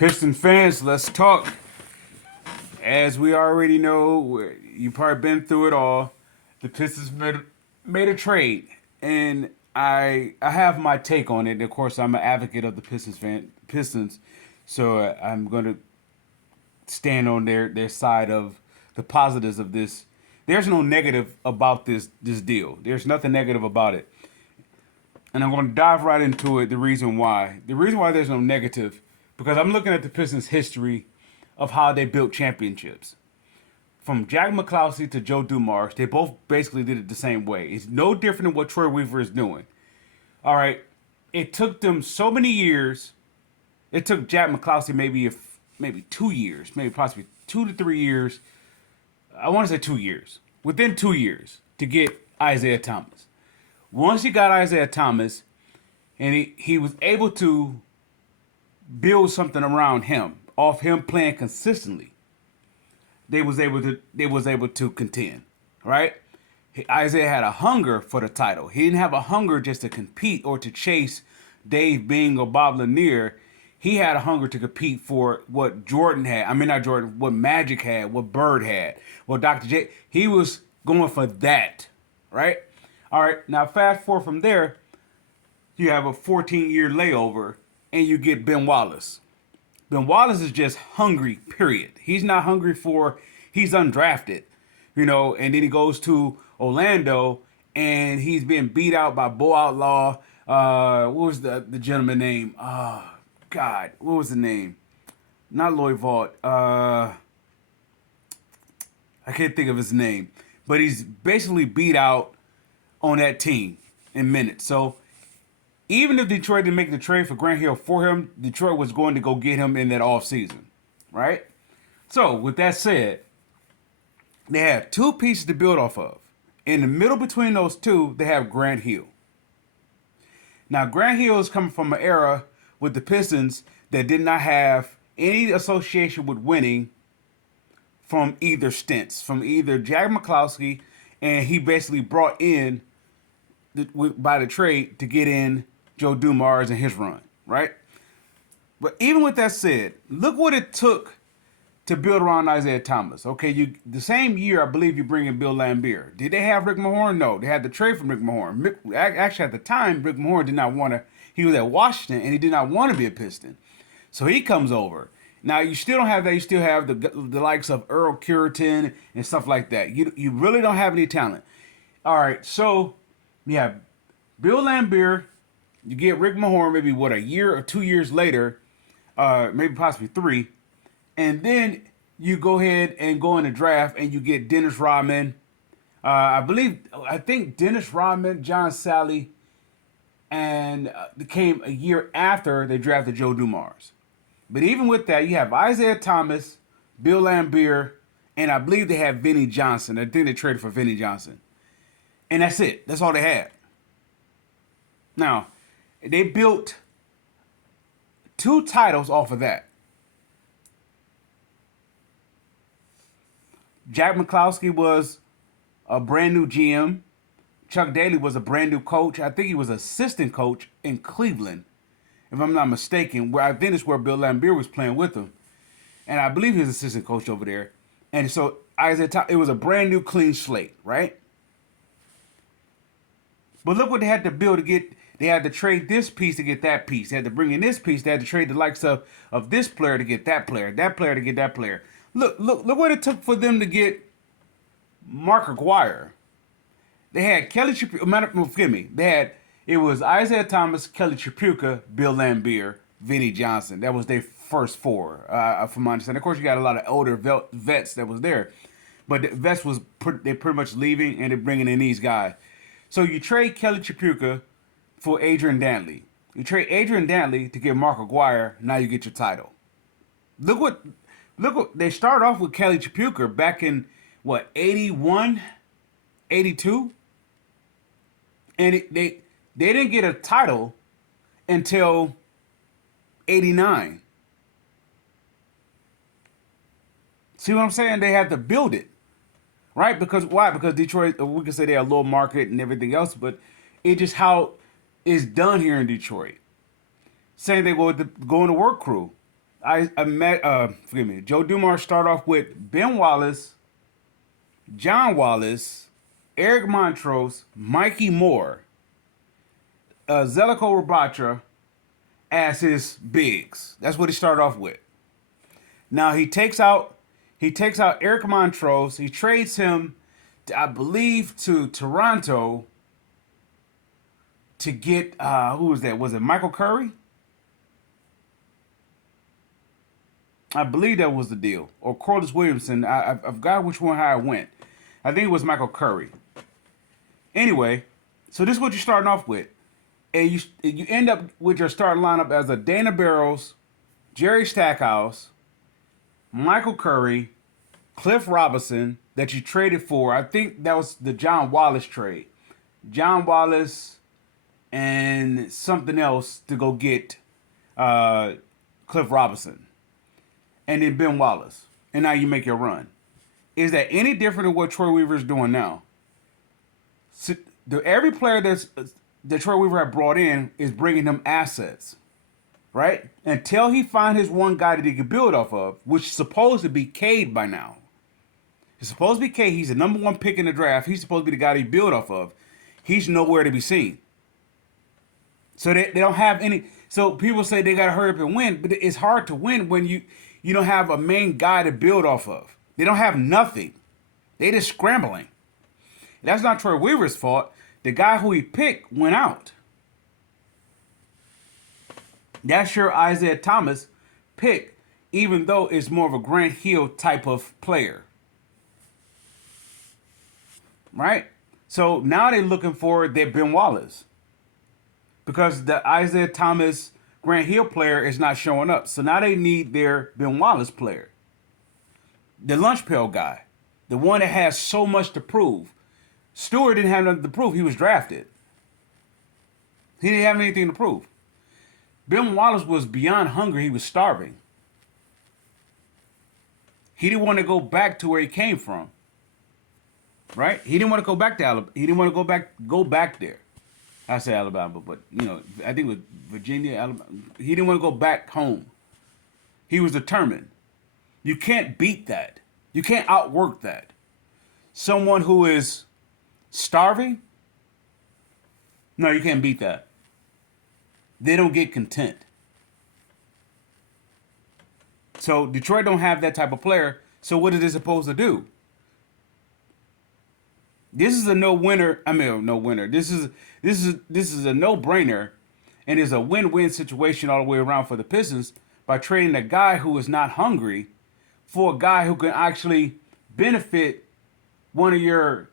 Piston fans, let's talk. As we already know, you've probably been through it all. The Pistons made a trade, and I have my take on it. Of course, I'm an advocate of the Pistons, so I'm going to stand on their side of the positives of this. There's no negative about this deal. There's nothing negative about it, and I'm going to dive right into it. The reason why there's no negative, because I'm looking at the Pistons' history of how they built championships. From Jack McCloskey to Joe Dumars, they both basically did it the same way. It's no different than what Troy Weaver is doing. All right, it took them so many years. It took Jack McCloskey maybe 2 years, maybe possibly 2 to 3 years. I want to say 2 years. Within 2 years to get Isaiah Thomas. Once he got Isaiah Thomas, and he was able to build something around him, off him playing consistently, they was able to contend, right? Isaiah had a hunger for the title. He didn't have a hunger just to compete or to chase Dave Bing or Bob Lanier. He had a hunger to compete for what Jordan had. I mean, not Jordan, what Magic had, what Bird had, what Dr. J. He was going for that, right? All right, now fast forward from there, you have a 14-year layover, and you get Ben Wallace. Ben Wallace is just hungry, period. He's not hungry he's undrafted, and then he goes to Orlando and he's being beat out by Bo Outlaw. What was the gentleman name? God, what was the name? Not Lloyd Vaught. I can't think of his name. But he's basically beat out on that team in minutes. So even if Detroit didn't make the trade for Grant Hill for him, Detroit was going to go get him in that offseason, right? So with that said, they have two pieces to build off of. In the middle between those two, they have Grant Hill. Now, Grant Hill is coming from an era with the Pistons that did not have any association with winning from either stints, from either Jack McCloskey, and he basically brought in by the trade to get in Joe Dumars and his run, right? But even with that said, look what it took to build around Isaiah Thomas. Okay, the same year I believe you bring in Bill Laimbeer. Did they have Rick Mahorn? No, they had the trade from Rick Mahorn. Actually, at the time, Rick Mahorn did not want to. He was at Washington and he did not want to be a Piston, so he comes over. Now you still don't have that. You still have the likes of Earl Cureton and stuff like that. You really don't have any talent. All right, so you have Bill Laimbeer. You get Rick Mahorn maybe a year or 2 years later, maybe possibly three. And then you go ahead and go in the draft and you get Dennis Rodman. I think Dennis Rodman, John Sally, and came a year after they drafted Joe Dumars. But even with that, you have Isaiah Thomas, Bill Laimbeer, and I believe they have Vinnie Johnson. I think they traded for Vinnie Johnson. And that's it. That's all they had. Now, they built 2 titles off of that. Jack McCloskey was a brand new GM. Chuck Daly was a brand new coach. I think he was assistant coach in Cleveland, if I'm not mistaken. Where I think it's where Bill Laimbeer was playing with him, and I believe he was assistant coach over there. And so it was a brand new clean slate, right? But look what they had to build to get. They had to trade this piece to get that piece. They had to bring in this piece. They had to trade the likes of this player to get that player to get that player. Look what it took for them to get Mark Aguirre. They had Kelly Tripucka. Forgive me. It was Isaiah Thomas, Kelly Tripucka, Bill Laimbeer, Vinnie Johnson. That was their first 4, from my understanding. Of course, you got a lot of older vets that was there, but the vets they're pretty much leaving and they're bringing in these guys. So you trade Kelly Tripucka for Adrian Dantley. You trade Adrian Dantley to get Mark Aguirre. Now you get your title. Look what they started off with Kelly Tripucka back in 81, 82, and they didn't get a title until 89. See what I'm saying? They had to build it, right? Because why? Because Detroit, we can say they're a low market and everything else, but it's just how it's done here in Detroit. Same thing with the going to work crew. I met forgive me. Joe Dumars start off with Ben Wallace, John Wallace, Eric Montrose, Mikey Moore, Zeljko Rabatra as his bigs. That's what he started off with. Now he takes out Eric Montrose. He trades him, I believe, to Toronto to get who was that? Was it Michael Curry? I believe that was the deal, or Corliss Williamson. I forgot which one how it went. I think it was Michael Curry. Anyway, so this is what you're starting off with, and you end up with your starting lineup as a Dana Barrows, Jerry Stackhouse, Michael Curry, Cliff Robinson that you traded for. I think that was the John Wallace trade. John Wallace and something else to go get Cliff Robinson. And then Ben Wallace. And now you make your run. Is that any different than what Troy Weaver is doing now? So, every player that Troy Weaver had brought in is bringing him assets, right? Until he find his one guy that he can build off of, which is supposed to be Cade by now. It's supposed to be Cade. He's the number one pick in the draft. He's supposed to be the guy that he build off of. He's nowhere to be seen. So they don't have any. So people say they got to hurry up and win, but it's hard to win when you don't have a main guy to build off of. They don't have nothing. They just scrambling. That's not Troy Weaver's fault. The guy who he picked went out. That's your Isaiah Thomas pick, even though it's more of a Grant Hill type of player. Right? So now they're looking for their Ben Wallace. Because the Isaiah Thomas Grant Hill player is not showing up. So now they need their Ben Wallace player. The lunch pail guy. The one that has so much to prove. Stewart didn't have nothing to prove. He was drafted. He didn't have anything to prove. Ben Wallace was beyond hungry. He was starving. He didn't want to go back to where he came from. Right? He didn't want to go back to Alabama. He didn't want to go back there. I say Alabama, but I think it was Virginia, Alabama. He didn't want to go back home. He was determined. You can't beat that. You can't outwork that. Someone who is starving? No, you can't beat that. They don't get content. So Detroit don't have that type of player. So what is it supposed to do? This is a no-winner. I mean, no winner. This is a no-brainer, and is a win-win situation all the way around for the Pistons by trading a guy who is not hungry for a guy who can actually benefit one of your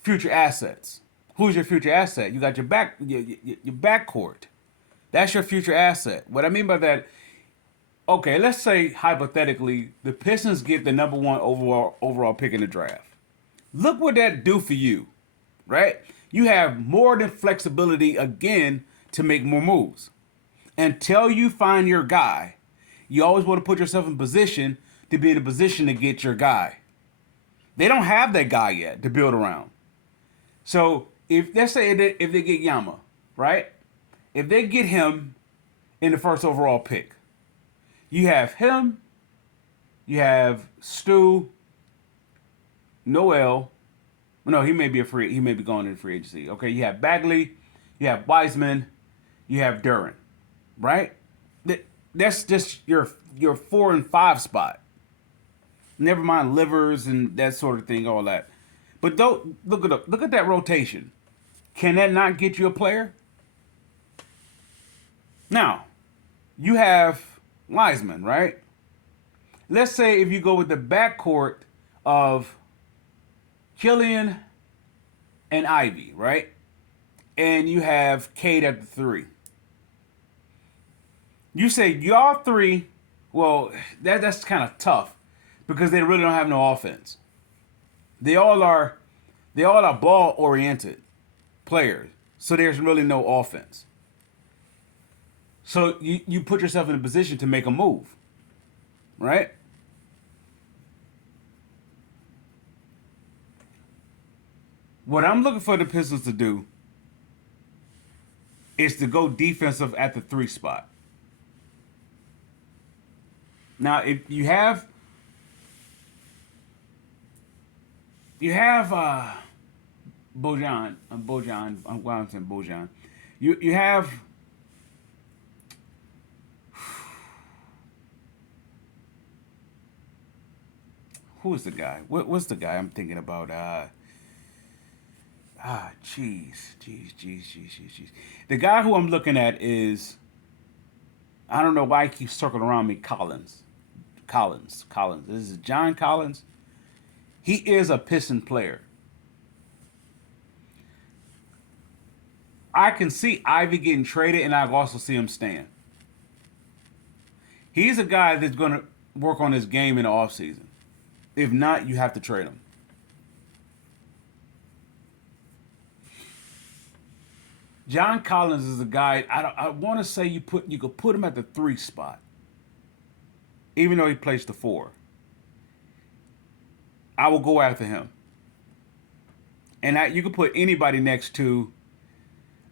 future assets. Who's your future asset? You got your backcourt. That's your future asset. What I mean by that, okay, let's say hypothetically the Pistons get the number one overall pick in the draft. Look what that do for you, right? You have more than flexibility again to make more moves. Until you find your guy, you always want to put yourself in position to be in a position to get your guy. They don't have that guy yet to build around. So if let's say if they get Yama, right? If they get him in the first overall pick, you have him, you have Stu, Noel. No, he may be going in free agency. Okay, you have Bagley, you have Wiseman, you have Duran, right? That's just your 4 and 5 spot. Never mind Livers and that sort of thing, all that. But don't look at that rotation. Can that not get you a player? Now, you have Wiseman, right? Let's say if you go with the backcourt of Killian and Ivy, right? And you have Cade at the 3. You say y'all 3, well, that's kind of tough because they really don't have no offense. They all are ball oriented players, so there's really no offense. So you put yourself in a position to make a move, right? What I'm looking for the Pistons to do is to go defensive at the 3 spot. Now, if you have Bojan. I'm saying Bojan. You have who's the guy? What's the guy I'm thinking about? Jeez. The guy who I'm looking at is I don't know why he keeps circling around me. Collins. This is John Collins. He is a Piston player. I can see Ivy getting traded, and I can also see him staying. He's a guy that's going to work on his game in the offseason. If not, you have to trade him. John Collins is a guy. I want to say you could put him at the 3 spot, even though he plays the 4. I will go after him, and you could put anybody next to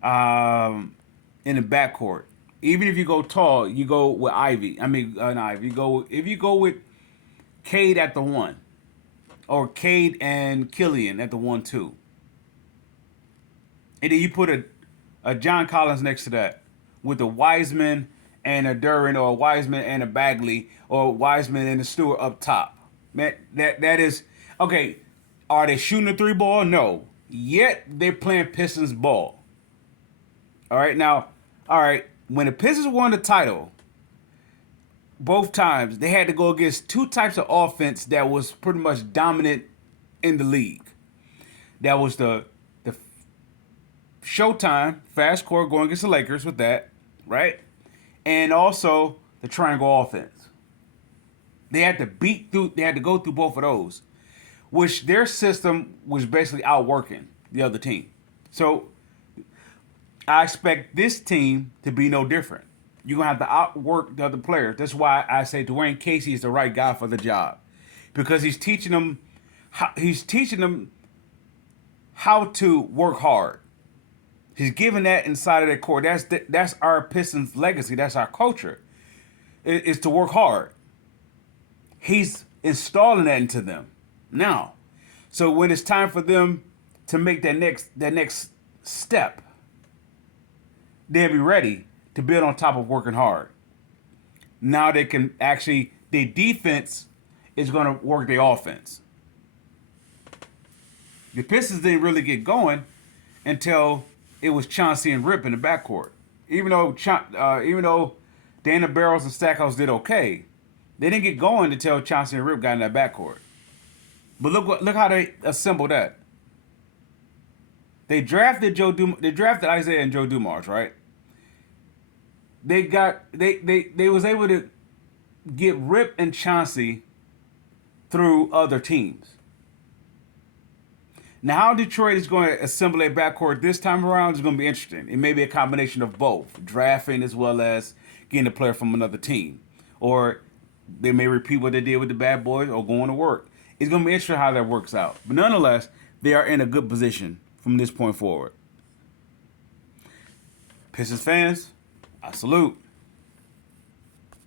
in the backcourt. Even if you go tall, you go with Ivy. I mean, not Ivy. If you go with Cade at the 1, or Cade and Killian at the 1-2, and then you put a John Collins next to that with a Wiseman and a Duran, or a Wiseman and a Bagley, or a Wiseman and a Stewart up top. Man, that is okay. Are they shooting the 3 ball? No. Yet they're playing Pistons ball. All right, now, all right. When the Pistons won the title, both times they had to go against 2 types of offense that was pretty much dominant in the league. That was the Showtime fast court going against the Lakers with that, right? And also the triangle offense. They had to go through both of those, which their system was basically outworking the other team. So I expect this team to be no different. You're gonna have to outwork the other players. That's why I say Dwayne Casey is the right guy for the job, because he's teaching them how to work hard. He's giving that inside of their core. That's our Pistons legacy. That's our culture. Is to work hard. He's installing that into them now. So when it's time for them to make that next step, they'll be ready to build on top of working hard. Now they can actually, their defense is going to work their offense. The Pistons didn't really get going until it was Chauncey and Rip in the backcourt. Even though Dana Barros and Stackhouse did okay, they didn't get going until Chauncey and Rip got in that backcourt. But look how they assembled that. They drafted Isaiah and Joe Dumars, right? They was able to get Rip and Chauncey through other teams. Now, how Detroit is going to assemble a backcourt this time around is going to be interesting. It may be a combination of both, drafting as well as getting a player from another team. Or they may repeat what they did with the Bad Boys or going to work. It's going to be interesting how that works out. But nonetheless, they are in a good position from this point forward. Pistons fans, I salute.